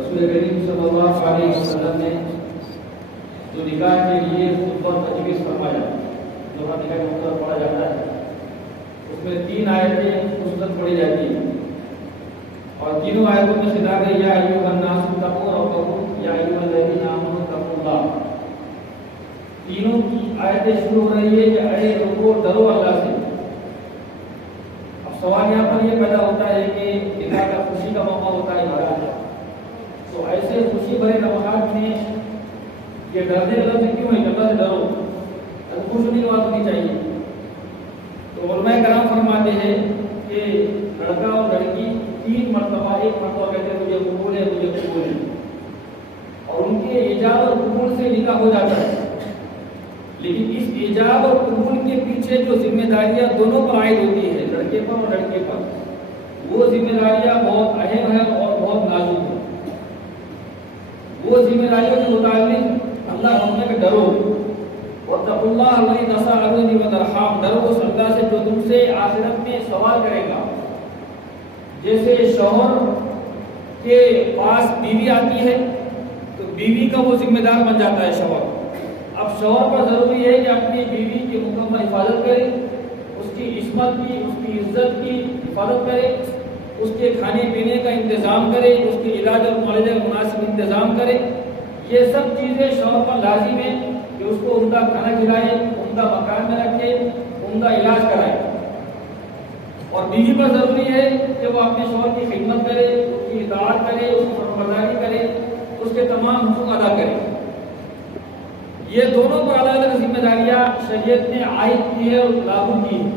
رسول کریم صلی اللہ علیہ وسلم نے جو نکاح کے لیے خطبہ تجویز فرمایا، جو ہر نکاح کا خطبہ پڑھا جاتا ہے، اس میں 3 آیتیں خصوصاً پڑھی جاتی ہیں، اور تینوں آیتوں میں خطاب ہے یا ایھا الناس اتقوا ربکم یا ایھا الذین آمنوا اتقوا اللہ۔ تینوں کی آیتیں شروع ہو رہی ہے کہ اے لوگوں ڈرو اللہ سے۔ اب سوال یہاں پر یہ پیدا ہوتا ہے کہ نکاح کا خوشی کا موقع ہوتا ہے بارات، تو ایسے خوشی بھرے لمحات میں یہ ڈرنے کا لفظ کیوں ہے؟ اللہ سے ڈرو، خوش ہونے کی بات ہونی چاہیے۔ تو علماء کرام فرماتے ہیں کہ لڑکا اور لڑکی 3 مرتبہ، ایک مرتبہ کہتے ہیں مجھے قبول ہے، مجھے قبول ہے، اور ان کے ایجاب اور قبول سے نکاح ہو جاتا ہے۔ لیکن اس ایجاب اور قبول کے پیچھے جو ذمہ داریاں دونوں پر عائد ہوتی ہے، لڑکے پر اور لڑکے پر، وہ ذمہ داریاں بہت اہم ہیں اور بہت نازک ہیں۔ وہ ذمہ داریوں کے متعلق اللہ فرماتا ہے کہ ڈرو، واتقوا اللہ الذی تساءلون بہ والارحام، ڈرو اس اللہ سے جو تم سے آخرت میں سوال کرے گا۔ جیسے شوہر کے پاس بیوی آتی ہے تو بیوی کا وہ ذمہ دار بن جاتا ہے شوہر۔ اب شوہر پر ضروری ہے کہ اپنی بیوی کی مکمل حفاظت کرے، اس کی عصمت کی، اس کی عزت کی حفاظت کرے، اس کے کھانے پینے کا انتظام کرے، اس کے علاج اور معالجے کا مناسب انتظام کرے۔ یہ سب چیزیں شوہر پر لازم ہیں کہ اس کو عمدہ کھانا کھلائے، عمدہ مکان میں رکھے، عمدہ علاج کرائے۔ اور بیوی پر ضروری ہے کہ وہ اپنے شوہر کی خدمت کرے، اس کی اطاعت کرے، اس کی فرمانبرداری کرے، اس کے تمام حقوق ادا کرے۔ یہ دونوں پر الگ الگ ذمہ داریاں شریعت نے عائد کی ہے اور لاگو کی ہے۔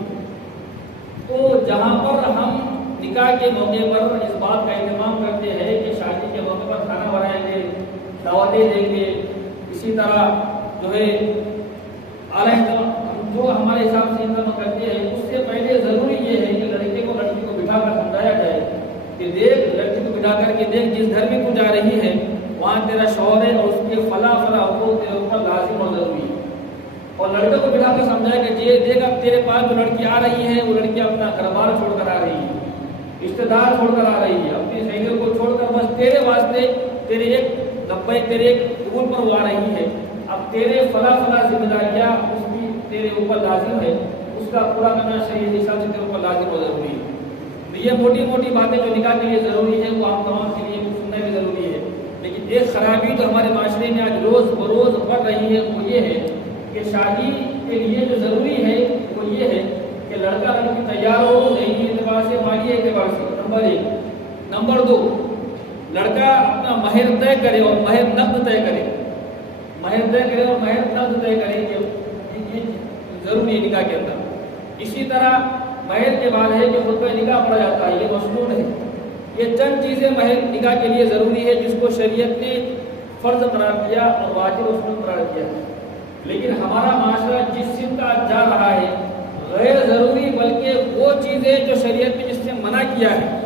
تو جہاں پر ہم نکاح کے موقع پر اس بات کا اہتمام کرتے ہیں کہ شادی کے موقع پر کھانا بنائیں گے، دعوتیں دیں گے، اسی طرح جو ہے اعلیٰ جو ہمارے حساب سے انتظام کرتے ہیں، اس سے پہلے ضروری یہ ہے کہ لڑکے کو لڑکی کو بٹھا کر سمجھایا جائے کہ دیکھ، لڑکی کو بٹھا کر کے دیکھ، جس گھر میں تو جا رہی ہے وہاں تیرا شوہر ہے اور اس کے فلاں حقوق تیرے اوپر لازم اور ضروری ہے۔ اور لڑکے کو بٹھا کر سمجھایا کہ یہ دیکھ، اب تیرے پاس جو لڑکی آ رہی ہے وہ لڑکی اپنا گھر بار چھوڑ کر آ رہی ہے، رشتے دار چھوڑ کر آ رہی ہے، اپنی سہیلیوں کو چھوڑ کر بس تیرے واسطے، تیرے ایک لبے، تیرے ایک قبول پر وہ آ رہی ہے۔ اب تیرے فلاں ذمہ داریاں اس کی تیرے اوپر لازم ہے، اس کا پورا کرنا شریعت حساب سے تیرے اوپر لازم اور ضروری ہے۔ یہ موٹی موٹی باتیں جو نکاح کے لیے ضروری ہے وہ آپ تمام کے لیے سننا بھی ضروری ہے۔ لیکن ایک خرابی جو ہمارے معاشرے میں آج روز بروز بڑھ رہی ہے وہ یہ ہے کہ شادی کے لیے جو ضروری ہے وہ یہ ہے کہ لڑکا لڑکی تیار ہو، ذہنی اعتبار سے، مالی اعتبار سے، نمبر 1۔ نمبر 2، لڑکا اپنا مہر طے کرے اور مہر نقد طے کرے، مہر طے کرے اور مہر نقد طے کرے، یہ ضروری ہے نکاح کے اندر۔ اسی طرح مہر کے بعد ہے کہ خطبہ نکاح پڑھا جاتا ہے، یہ مشروط ہے۔ یہ چند چیزیں مہر نکاح کے لیے ضروری ہے جس کو شریعت نے فرض قرار دیا اور واجب و سنت قرار دیا۔ لیکن ہمارا معاشرہ جس سمت آج جا رہا ہے، غیر ضروری بلکہ وہ چیزیں جو شریعت نے جس سے منع کیا ہے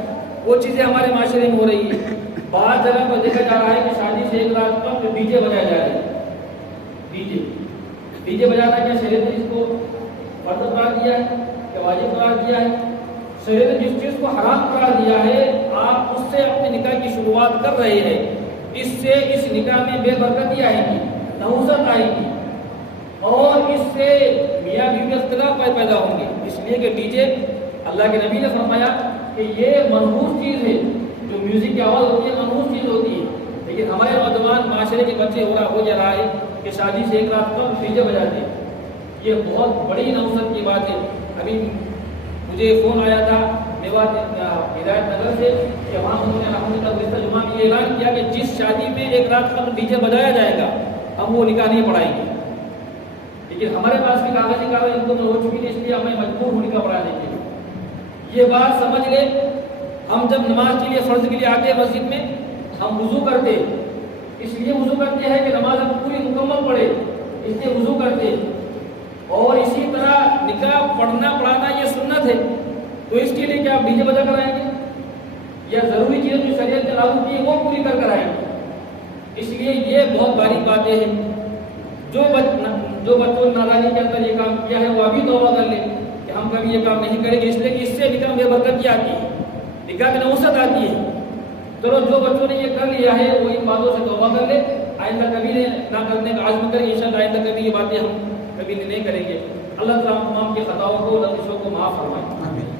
وہ چیزیں ہمارے معاشرے میں ہو رہی ہے۔ بعض جگہ پر دیکھا جا رہا ہے کہ شادی سے ایک رات قبل ڈی جے بجایا جا رہا ہے۔ ڈی جے بجانا کیا شریعت نے اس کو فرض قرار دیا ہے کہ واجب قرار دیا ہے؟ شریعت نے جس چیز کو حرام قرار دیا ہے آپ اس سے اپنے نکاح کی شروعات کر رہے ہیں، اس سے اس نکاح میں بے برکتی آئے گی، نحوست آئے گی، اور اس سے میاں بیوی اختلاف پیدا ہوں گے۔ اس لیے کہ ڈی جے، اللہ کے نبی نے فرمایا کہ یہ منحوس چیز ہے، جو میوزک کی آواز ہوتی ہے منحوس چیز ہوتی ہے۔ لیکن ہمارے نوجوان معاشرے کے بچے ہو جا رہا ہے کہ شادی سے ایک رات قبل ڈی جے بجاتے ہیں۔ یہ بہت بڑی نحوست کی بات ہے۔ ابھی مجھے فون آیا تھا میوات ہدایت نگر سے کہ وہاں انہوں نے الحمدللہ گزشتہ جمعہ میں یہ اعلان کیا کہ جس شادی میں ایک رات قبل ڈی جے بجایا جائے گا ہم وہ نکاح نہیں پڑھائیں گے۔ لیکن ہمارے پاس بھی کاغذی کاروائی ان کو ہو چکی ہے، اس لیے ہمیں مجبور ہوں نکاح پڑھانے کے لیے۔ یہ بات سمجھ لے، ہم جب نماز کے لیے فرض کے لیے آتے ہیں مسجد میں، ہم وضو کرتے، اس لیے وضو کرتے ہیں کہ نماز ہم پوری مکمل پڑھے، اس لیے وضو کرتے۔ اور اسی طرح نکاح پڑھانا یہ سنت ہے، تو اس کے لیے کیا آپ ڈی جے بجا کر آئیں گے؟ یا ضروری چیزیں جو شریعت نے لاگو کی وہ پوری کر آئیں گے؟ اس لیے یہ بہت باریک باتیں ہیں۔ جو بچوں نے نادانی کے اندر یہ کام کیا ہے وہ ابھی توبہ کر لیں کہ ہم کبھی یہ کام نہیں کریں گے، اس لیے کہ اس سے نکاح میں برکتی آتی ہے، نکاح میں نحوست آتی ہے۔ چلو جو بچوں نے یہ کر لیا ہے وہ ان باتوں سے توبہ کر لے، آئندہ کبھی نہ کرنے کا عزم کریں، انشاءاللہ آئندہ کبھی یہ باتیں ہم کبھی نہیں کریں گے۔ اللہ تعالیٰ ہم تمام کی خطاؤں کو لغزشوں کو معاف فرمائے۔